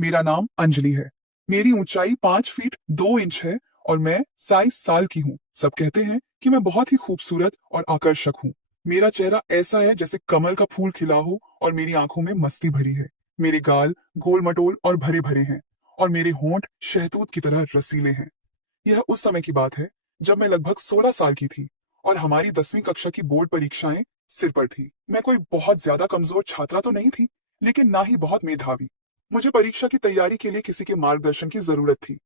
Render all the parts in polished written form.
मेरा नाम अंजलि है। मेरी ऊंचाई 5 फीट 2 इंच है और मैं 27 साल की हूँ। सब कहते हैं कि मैं बहुत ही खूबसूरत और आकर्षक हूँ। मेरा चेहरा ऐसा है जैसे कमल का फूल खिला हो और मेरी आंखों में मस्ती भरी है। मेरे गाल गोल मटोल और भरे भरे हैं और मेरे होंठ शहतूत की तरह रसीले हैं। यह उस समय की बात है जब मैं लगभग 16 साल की थी और हमारी 10वीं कक्षा की बोर्ड परीक्षाएं सिर पर थी। मैं कोई बहुत ज्यादा कमजोर छात्रा तो नहीं थी, लेकिन ना ही बहुत मेधावी। मुझे परीक्षा की तैयारी के लिए किसी के मार्गदर्शन की जरूरत थी।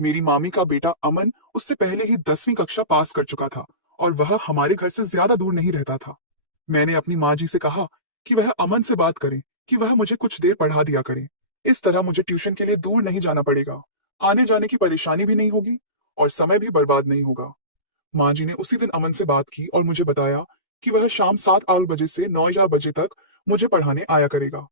मेरी मामी का बेटा अमन उससे पहले ही 10वीं कक्षा पास कर चुका था और वह हमारे घर से ज्यादा दूर नहीं रहता था। मैंने अपनी माँ जी से कहा कि वह अमन से बात करें कि वह मुझे कुछ देर पढ़ा दिया करे। इस तरह मुझे ट्यूशन के लिए दूर नहीं जाना पड़ेगा, आने जाने की परेशानी भी नहीं होगी और समय भी बर्बाद नहीं होगा। माँ जी ने उसी दिन अमन से बात की और मुझे बताया कि वह शाम 7-8 बजे से 9 या बजे तक मुझे पढ़ाने आया करेगा।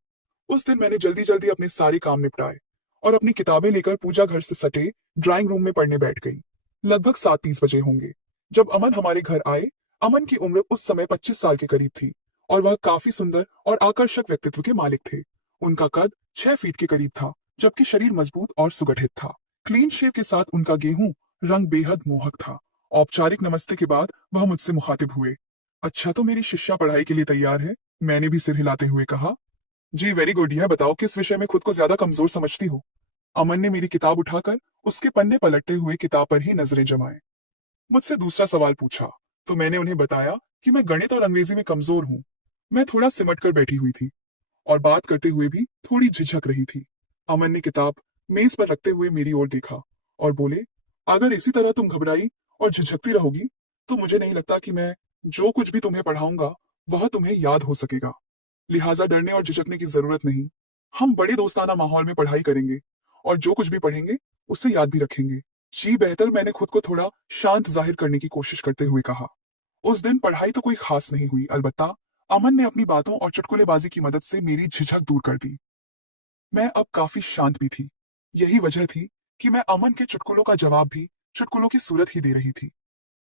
उस दिन मैंने जल्दी जल्दी अपने सारे काम निपटाए और अपनी किताबें लेकर पूजा घर से सटे ड्राइंग रूम में पढ़ने बैठ गई। लगभग 7:30 बजे होंगे जब अमन हमारे घर आए। अमन की उम्र उस समय 25 साल के करीब थी और वह काफी सुंदर और आकर्षक व्यक्तित्व के मालिक थे। उनका कद 6 फीट के करीब था, जबकि शरीर मजबूत और सुगठित था। क्लीन शेव के साथ उनका गेहूं रंग बेहद मोहक था। औपचारिक नमस्ते के बाद वह मुझसे मुखातिब हुए। अच्छा, तो मेरी शिष्या पढ़ाई के लिए तैयार है? मैंने भी सिर हिलाते हुए कहा। जी वेरी गुड। यह बताओ किस विषय में खुद को ज्यादा कमजोर समझती हो? अमन ने मेरी किताब उठाकर उसके पन्ने पलटते हुए किताब पर ही नजरें जमाए। मुझसे दूसरा सवाल पूछा तो मैंने उन्हें बताया कि मैं गणित और अंग्रेजी में कमजोर हूँ। मैं थोड़ा सिमट कर बैठी हुई थी और बात करते हुए भी थोड़ी झिझक रही थी। अमन ने किताब मेज पर रखते हुए मेरी ओर देखा और बोले, अगर इसी तरह तुम घबराई और झिझकती रहोगी तो मुझे नहीं लगता कि मैं जो कुछ भी तुम्हें पढ़ाऊंगा वह तुम्हें याद हो सकेगा। लिहाजा डरने और झिझकने की जरूरत नहीं। हम बड़े दोस्ताना माहौल में पढ़ाई करेंगे और जो कुछ भी पढ़ेंगे उसे याद भी रखेंगे। जी बेहतर, मैंने खुद को थोड़ा शांत जाहिर करने की कोशिश करते हुए कहा। उस दिन पढ़ाई तो कोई खास नहीं हुई, अलबत्ता अमन ने अपनी बातों और चुटकुलेबाजी की मदद से मेरी झिझक दूर कर दी। मैं अब काफी शांत भी थी। यही वजह थी कि मैं अमन के चुटकुलों का जवाब भी चुटकुलों की सूरत ही दे रही थी।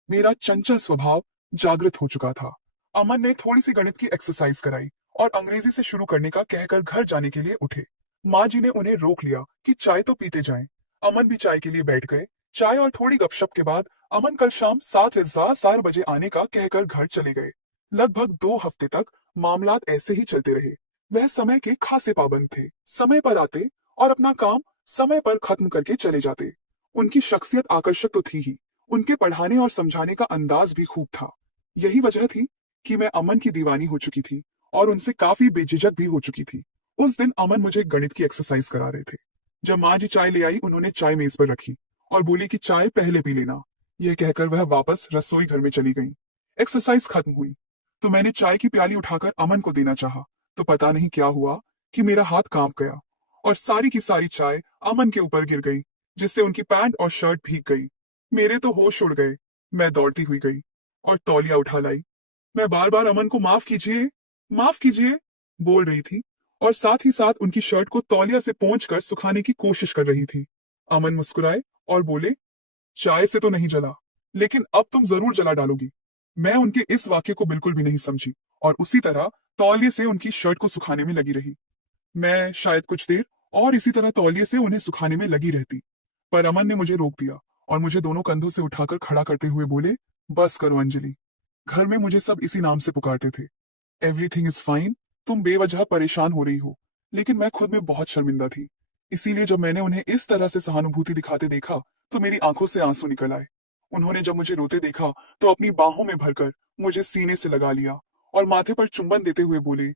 मेरा चंचल स्वभाव जागृत हो चुका था। अमन ने थोड़ी सी गणित की एक्सरसाइज कराई और अंग्रेजी से शुरू करने का कहकर घर जाने के लिए उठे। माँ जी ने उन्हें रोक लिया कि चाय तो पीते जाएं। अमन भी चाय के लिए बैठ गए। चाय और थोड़ी गपशप के बाद अमन कल शाम 7 या 7:15 बजे आने का कहकर घर चले गए। लगभग 2 हफ्ते तक मामलात ऐसे ही चलते रहे। वह समय के खासे पाबंद थे, समय पर आते और अपना काम समय पर खत्म करके चले जाते। उनकी शख्सियत आकर्षक तो थी ही, उनके पढ़ाने और समझाने का अंदाज भी खूब था। यही वजह थी कि मैं अमन की दीवानी हो चुकी थी और उनसे काफी बेझिझक भी हो चुकी थी। उस दिन अमन मुझे गणित की एक्सरसाइज करा रहे थे। जब माँ जी चाय ले आई, उन्होंने चाय मेज पर रखी और बोली कि चाय पहले पी लेना। यह कहकर वह वापस रसोई घर में चली गई। एक्सरसाइज खत्म हुई तो मैंने चाय की प्याली उठाकर अमन को देना चाहा, तो पता नहीं क्या हुआ कि मेरा हाथ कांप गया और सारी की सारी चाय अमन के ऊपर गिर गई, जिससे उनकी पैंट और शर्ट भीग गई। मेरे तो होश उड़ गए। मैं दौड़ती हुई गई और तौलिया उठा लाई। मैं बार बार अमन को माफ कीजिए बोल रही थी और साथ ही साथ उनकी शर्ट को तौलिया से पोंछकर सुखाने की कोशिश कर रही थी। अमन मुस्कुराए और बोले, चाय से तो नहीं जला, लेकिन अब तुम जरूर जला डालोगी। मैं उनके इस वाक्य को बिल्कुल भी नहीं समझी और उसी तरह तौलिए से उनकी शर्ट को सुखाने में लगी रही। मैं शायद कुछ देर और इसी तरह तौलिए से उन्हें सुखाने में लगी रहती, पर अमन ने मुझे रोक दिया और मुझे दोनों कंधों से उठाकर खड़ा करते हुए बोले, बस करो अंजलि। घर में मुझे सब इसी नाम से पुकारते थे। Everything is fine. तुम बेवजह परेशान हो रही हो। लेकिन मैं खुद में बहुत शर्मिंदा थी। इसीलिए जब मैंने उन्हें इस तरह से सहानुभूति दिखाते देखा तो मेरी आंखों से आंसू निकल आए। उन्होंने जब मुझे रोते देखा तो अपनी बाहों में भरकर मुझे सीने से लगा लिया और माथे पर चुंबन देते हुए बोले,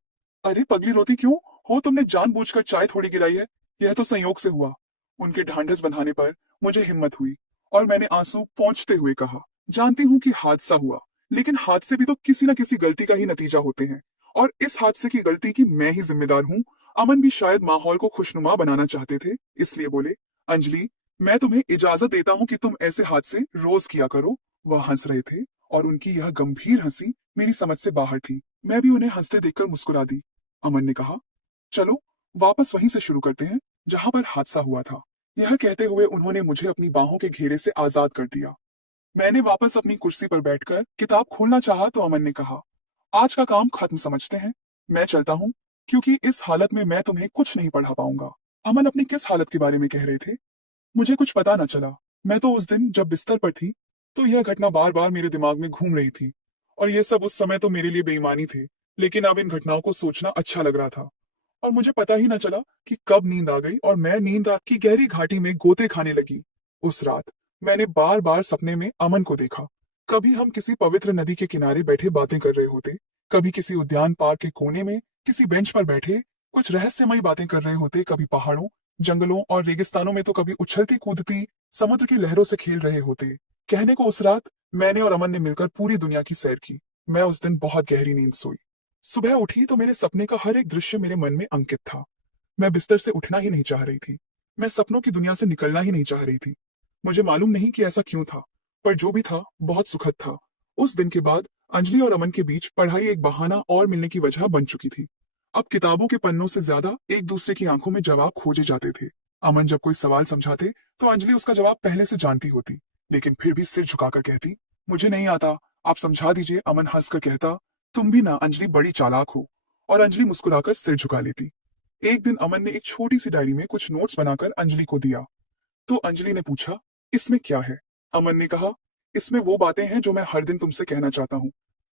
अरे पगली, रोती क्यों हो? तुमने जानबूझकर चाय थोड़ी गिराई है, यह तो संयोग से हुआ। उनके ढांढस बंधाने पर मुझे हिम्मत हुई और मैंने आंसू पोंछते हुए कहा, जानती हूँ कि हादसा हुआ, लेकिन हादसे भी तो किसी न किसी गलती का ही नतीजा होते हैं और इस हादसे की गलती की मैं ही जिम्मेदार हूँ। अमन भी शायद माहौल को खुशनुमा बनाना चाहते थे, इसलिए बोले, अंजलि, मैं तुम्हें इजाजत देता हूँ कि तुम ऐसे हादसे रोज किया करो। वह हंस रहे थे और उनकी यह गंभीर हंसी मेरी समझ से बाहर थी। मैं भी उन्हें हंसते देखकर मुस्कुरा दी। अमन ने कहा, चलो वापस वहीं से शुरू करते हैं जहां पर हादसा हुआ था। यह कहते हुए उन्होंने मुझे अपनी बाहों के घेरे से आजाद कर दिया। मैंने वापस अपनी कुर्सी पर बैठकर किताब खोलना चाहा तो अमन ने कहा, आज का काम खत्म समझते हैं, मैं चलता हूँ, क्योंकि इस हालत में मैं तुम्हें कुछ नहीं पढ़ा पाऊंगा। अमन अपनी किस हालत के बारे में कह रहे थे? मुझे कुछ पता न चला। मैं तो उस दिन जब बिस्तर पर थी, तो यह घटना बार बार मेरे दिमाग में घूम रही थी। और ये सब उस समय तो मेरे लिए बेईमानी थे, लेकिन अब इन घटनाओं को सोचना अच्छा लग रहा था। और मुझे पता ही न चला कि कब नींद आ गई और मैं नींद की गहरी घाटी में गोते खाने लगी। उस रात मैंने बार बार सपने में अमन को देखा। कभी हम किसी पवित्र नदी के किनारे बैठे बातें कर रहे होते, कभी किसी उद्यान पार्क के कोने में किसी बेंच पर बैठे कुछ रहस्यमयी बातें कर रहे होते, कभी पहाड़ों, जंगलों और रेगिस्तानों में तो कभी उछलती कूदती समुद्र की लहरों से खेल रहे होते। कहने को उस रात मैंने और अमन ने मिलकर पूरी दुनिया की सैर की। मैं उस दिन बहुत गहरी नींद सोई। सुबह उठी तो मेरे सपने का हर एक दृश्य मेरे मन में अंकित था। मैं बिस्तर से उठना ही नहीं चाह रही थी। मैं सपनों की दुनिया से निकलना ही नहीं चाह रही थी। मुझे मालूम नहीं कि ऐसा क्यों था, पर जो भी था बहुत सुखद था। उस दिन के बाद अंजलि और अमन के बीच पढ़ाई एक बहाना और मिलने की वजह बन चुकी थी। अब किताबों के पन्नों से ज्यादा एक दूसरे की आंखों में जवाब खोजे जाते थे। अमन जब कोई सवाल समझाते तो अंजलि उसका जवाब पहले से जानती होती, लेकिन फिर भी सिर झुकाकर कहती, मुझे नहीं आता, आप समझा दीजिए। अमन हंसकर कहता, तुम भी ना अंजलि बड़ी चालाक हो। और अंजलि मुस्कुराकर सिर झुका लेती। एक दिन अमन ने एक छोटी सी डायरी में कुछ नोट्स बनाकर अंजलि को दिया। तो अंजलि ने पूछा, इसमें क्या है? अमन ने कहा, इसमें वो बातें हैं जो मैं हर दिन तुमसे कहना चाहता हूँ,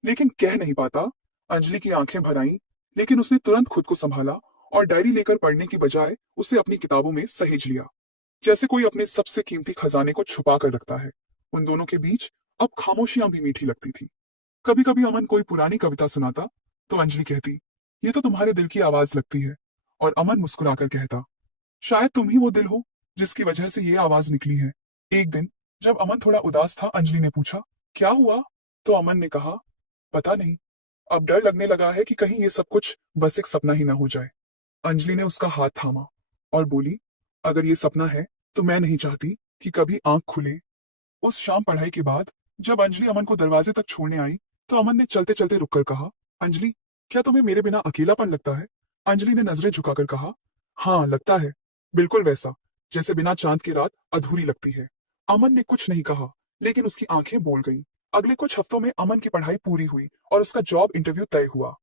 लेकिन कह नहीं पाता। अंजलि की आंखें भर आईं, लेकिन उसने तुरंत खुद को संभाला और डायरी लेकर पढ़ने की बजाय उसे अपनी किताबों में सहेज लिया, जैसे कोई अपने सबसे कीमती खजाने को छुपा कर रखता है। उन दोनों के बीच अब खामोशियां भी मीठी लगती थी। कभी कभी अमन कोई पुरानी कविता सुनाता तो अंजलि कहती, ये तो तुम्हारे दिल की आवाज लगती है। और अमन मुस्कुराकर कहता, शायद तुम ही वो दिल हो जिसकी वजह से ये आवाज निकली है। एक दिन जब अमन थोड़ा उदास था, अंजलि ने पूछा, क्या हुआ? तो अमन ने कहा, पता नहीं, अब डर लगने लगा है कि कहीं ये सब कुछ बस एक सपना ही ना हो जाए। अंजलि ने उसका हाथ थामा और बोली, अगर ये सपना है तो मैं नहीं चाहती कि कभी आंख खुले। उस शाम पढ़ाई के बाद जब अंजलि अमन को दरवाजे तक छोड़ने आई, तो अमन ने चलते चलते रुककर कहा, अंजलि, क्या तुम्हें मेरे बिना अकेलापन लगता है? अंजलि ने नजरें झुकाकर कहा, हाँ लगता है, बिल्कुल वैसा, जैसे बिना चांद की रात अधूरी लगती है। अमन ने कुछ नहीं कहा, लेकिन उसकी आंखें बोल गईं। अगले कुछ हफ्तों में अमन की पढ़ाई पूरी हुई और उसका जॉब इंटरव्यू तय हुआ।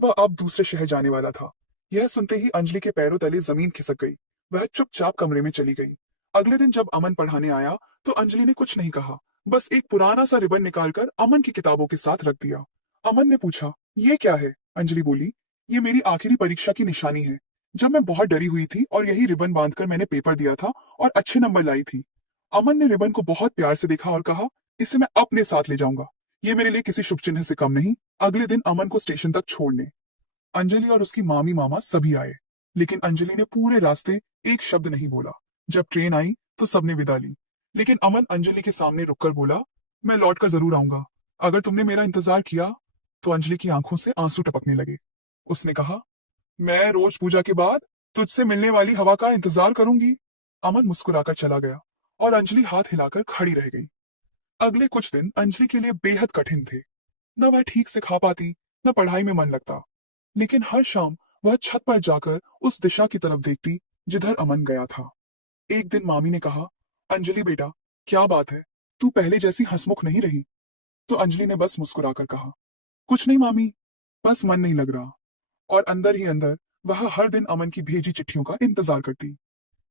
वह अब दूसरे शहर जाने वाला था। यह सुनते ही अंजलि के पैरों तले जमीन खिसक गई। वह चुपचाप कमरे में चली गई। अगले दिन जब अमन पढ़ाने आया, तो अंजलि ने कुछ नहीं कहा, बस एक पुराना सा रिबन निकालकर अमन की किताबों के साथ रख दिया। अमन ने पूछा, ये क्या है? अंजलि बोली, ये मेरी आखिरी परीक्षा की निशानी है। जब मैं बहुत डरी हुई थी और यही रिबन बांधकर मैंने पेपर दिया था और अच्छे नंबर लाई थी। अमन ने रिबन को बहुत प्यार से देखा और कहा, इसे मैं अपने साथ ले जाऊंगा। ये मेरे लिए किसी शुभ चिन्ह से कम नहीं। अगले दिन अमन को स्टेशन तक छोड़ने अंजलि और उसकी मामी मामा सभी आए, लेकिन अंजलि ने पूरे रास्ते एक शब्द नहीं बोला। जब ट्रेन आई तो सबने विदा ली, लेकिन अमन अंजलि के सामने रुककर बोला, मैं लौट कर जरूर आऊंगा, अगर तुमने मेरा इंतजार किया। तो अंजलि की आंखों से आंसू टपकने लगे। उसने कहा, मैं रोज पूजा के बाद तुझसे मिलने वाली हवा का इंतजार करूंगी। अमन मुस्कुराकर चला गया और अंजलि हाथ हिलाकर खड़ी रह गई। अगले कुछ दिन अंजलि के लिए बेहद कठिन थे। न वह ठीक से खा पाती, न पढ़ाई में मन लगता, लेकिन हर शाम वह छत पर जाकर उस दिशा की तरफ देखती जिधर अमन गया था। एक दिन मामी ने कहा, अंजलि बेटा, क्या बात है, तू पहले जैसी हंसमुख नहीं रही। तो अंजलि ने बस मुस्कुराकर कहा, कुछ नहीं मामी, बस मन नहीं लग रहा। और अंदर ही अंदर वह हर दिन अमन की भेजी चिट्ठियों का इंतजार करती।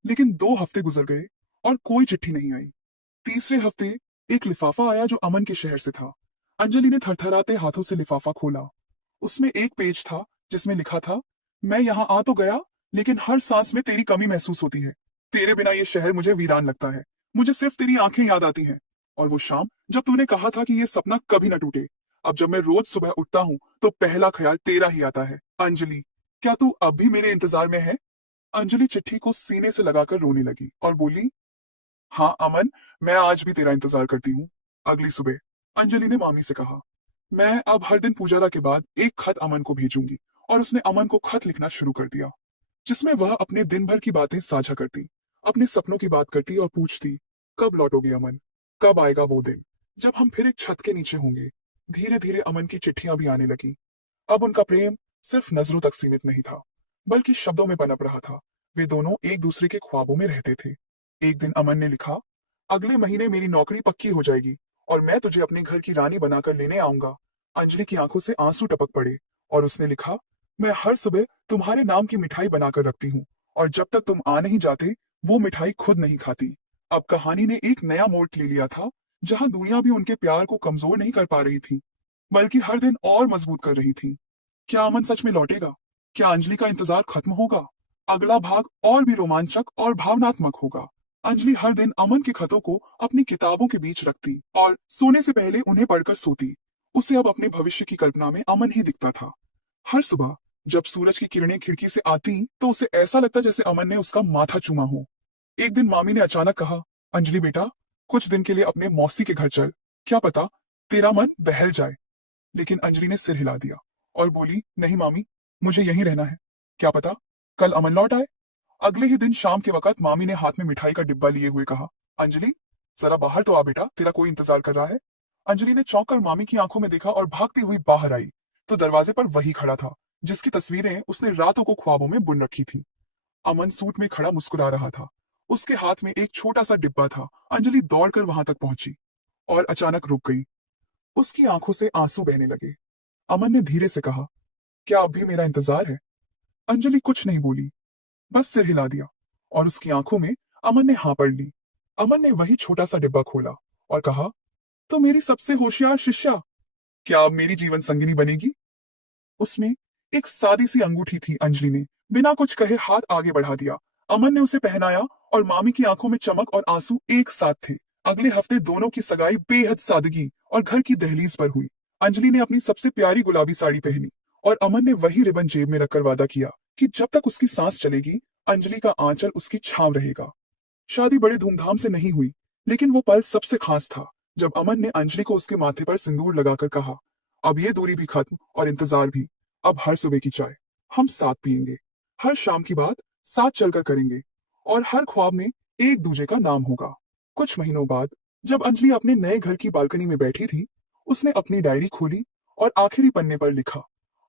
लेकिन 2 हफ्ते गुजर गए और कोई चिट्ठी नहीं आई। तीसरे हफ्ते एक लिफाफा आया जो अमन के शहर से था। अंजलि ने थरथराते हाथों से लिफाफा खोला। उसमें एक पेज था जिसमें लिखा था, मैं यहाँ आ तो गया, लेकिन हर सांस में तेरी कमी महसूस होती है। तेरे बिना ये शहर मुझे वीरान लगता है। मुझे सिर्फ तेरी आंखें याद आती हैं। और वो शाम जब तूने कहा था कि ये सपना कभी न टूटे। अब जब मैं रोज सुबह उठता हूँ तो पहला ख्याल तेरा ही आता है। अंजलि, क्या तू अब भी मेरे इंतजार में है? अंजलि चिट्ठी को सीने से लगाकर रोने लगी और बोली, हाँ अमन, मैं आज भी तेरा इंतजार करती हूँ। अगली सुबह अंजलि ने मामी से कहा, मैं अब हर दिन पूजा के बाद एक खत अमन को भेजूंगी। और उसने अमन को खत लिखना शुरू कर दिया, जिसमें वह अपने दिन भर की बातें साझा करती, अपने सपनों की बात करती और पूछती, कब लौटोगे अमन? कब आएगा वो दिन जब हम फिर एक छत के नीचे होंगे? धीरे धीरे अमन की चिट्ठियां भी आने लगी। अब उनका प्रेम सिर्फ नजरों तक सीमित नहीं था, बल्कि शब्दों में पनप रहा था। वे दोनों एक दूसरे के ख्वाबों में रहते थे। एक दिन अमन ने लिखा, अगले महीने मेरी नौकरी पक्की हो जाएगी और मैं तुझे अपने घर की रानी बनाकर लेने आऊंगा। अंजलि की आंखों से आंसू टपक पड़े और उसने लिखा, मैं हर सुबह तुम्हारे नाम की मिठाई बनाकर रखती हूँ और जब तक तुम आ नहीं जाते वो मिठाई खुद नहीं खाती। अब कहानी ने एक नया मोड़ ले लिया था, जहां दुनिया भी उनके प्यार को कमजोर नहीं कर पा रही थी, बल्कि हर दिन और मजबूत कर रही थी। क्या अमन सच में लौटेगा? क्या अंजलि का इंतजार खत्म होगा? अगला भाग और भी रोमांचक और भावनात्मक होगा। अंजलि हर दिन अमन के खतों को अपनी किताबों के बीच रखती और सोने से पहले उन्हें पढ़कर सोती। उसे अब अपने भविष्य की कल्पना में अमन ही दिखता था। हर सुबह जब सूरज की किरणें खिड़की से आती तो उसे ऐसा लगता जैसे अमन ने उसका माथा चूमा हो। एक दिन मामी ने अचानक कहा, अंजलि बेटा, कुछ दिन के लिए अपने मौसी के घर चल, क्या पता तेरा मन बहल जाए। लेकिन अंजलि ने सिर हिला दिया और बोली, नहीं मामी, मुझे यहीं रहना है। क्या पता कल अमन लौट आए। अगले ही दिन शाम के वक्त मामी ने हाथ में मिठाई का डिब्बा लिए हुए कहा, अंजलि जरा बाहर तो आ बेटा, तेरा कोई इंतजार कर रहा है। अंजलि ने चौंक कर मामी की आंखों में देखा और भागती हुई बाहर आई तो दरवाजे पर वही खड़ा था जिसकी तस्वीरें उसने रातों को ख्वाबों में बुन रखी थी। अमन सूट में खड़ा मुस्कुरा रहा था। उसके हाथ में एक छोटा सा डिब्बा था। अंजलि दौड़कर वहां तक पहुंची और अचानक रुक गई। उसकी आंखों से आंसू बहने लगे। अमन ने धीरे से कहा, क्या अब भी मेरा इंतजार है? अंजलि कुछ नहीं बोली, बस सिर हिला दिया और उसकी आंखों में अमन ने हाँ पढ़ ली। अमन ने वही छोटा सा डिब्बा खोला और कहा, तो मेरी सबसे होशियार शिष्या, क्या अब मेरी जीवन संगिनी बनेगी? उसमें एक सादी सी अंगूठी थी। अंजलि ने बिना कुछ कहे हाथ आगे बढ़ा दिया। अमन ने उसे पहनाया और मामी की आंखों में चमक और आंसू एक साथ थे। अगले हफ्ते दोनों की सगाई बेहद सादगी और घर की दहलीज पर हुई। अंजलि ने अपनी सबसे प्यारी गुलाबी साड़ी पहनी और अमन ने वही रिबन जेब में रखकर वादा किया कि जब तक उसकी सांस चलेगी अंजलि का आंचल उसकी छांव रहेगा। शादी बड़े धूमधाम से नहीं हुई, लेकिन वो पल सबसे खास था जब अमन ने अंजलि को उसके माथे पर सिंदूर लगाकर कहा, अब ये दूरी भी खत्म और इंतजार भी। अब हर सुबह की चाय हम साथ पियेंगे, हर शाम की बात साथ चलकर करेंगे और हर ख्वाब में एक दूजे का नाम होगा। कुछ महीनों बाद जब अंजलि अपने नए घर की बालकनी में बैठी थी, उसने अपनी डायरी खोली और आखिरी पन्ने पर लिखा,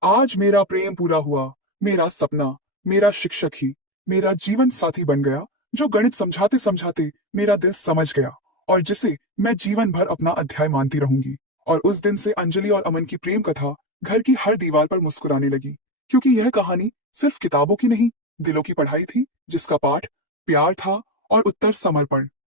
आज मेरा प्रेम पूरा हुआ, मेरा सपना, मेरा शिक्षक ही मेरा जीवन साथी बन गया, जो गणित समझाते समझाते मेरा दिल समझ गया और जिसे मैं जीवन भर अपना अध्याय मानती रहूंगी। और उस दिन से अंजलि और अमन की प्रेम कथा घर की हर दीवार पर मुस्कुराने लगी, क्योंकि यह कहानी सिर्फ किताबों की नहीं, दिलों की पढ़ाई थी, जिसका पाठ प्यार था और उत्तर समर्पण।